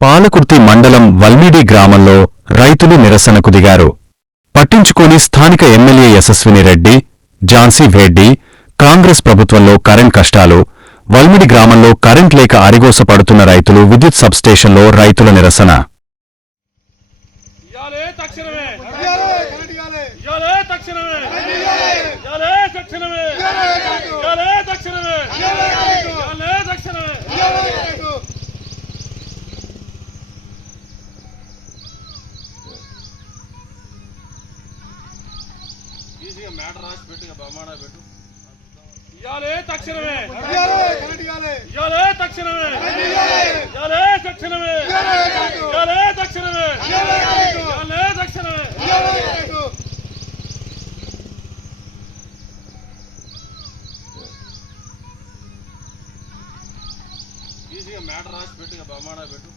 పాలకుర్తి మండలం వల్మిడి గ్రామంలో రైతులు నిరసనకు దిగారు. పట్టించుకోని స్థానిక ఎమ్మెల్యే యశస్విని రెడ్డి ఝాన్సీ భేడ్డి కాంగ్రెస్ ప్రభుత్వంలో కరెంట్ కష్టాలు వల్మిడి గ్రామంలో కరెంట్ లేక అరిగోస పడుతున్న రైతులు విద్యుత్ సబ్స్టేషన్లో రైతుల నిరసన. తక్షణమే. ఈజీగా మ్యాటర్ రాసి పెట్టుగా బహుమానా పెట్టు ఇయాలే తక్షణమే ఇయాలే తక్షణమే ఇయాలే తక్షణమే ఇయాలే తక్షణమే ఇయాలే తక్షణమే ఈజీగా మ్యాటర్ రాసి పెట్టుగా బహుమానా పెట్టు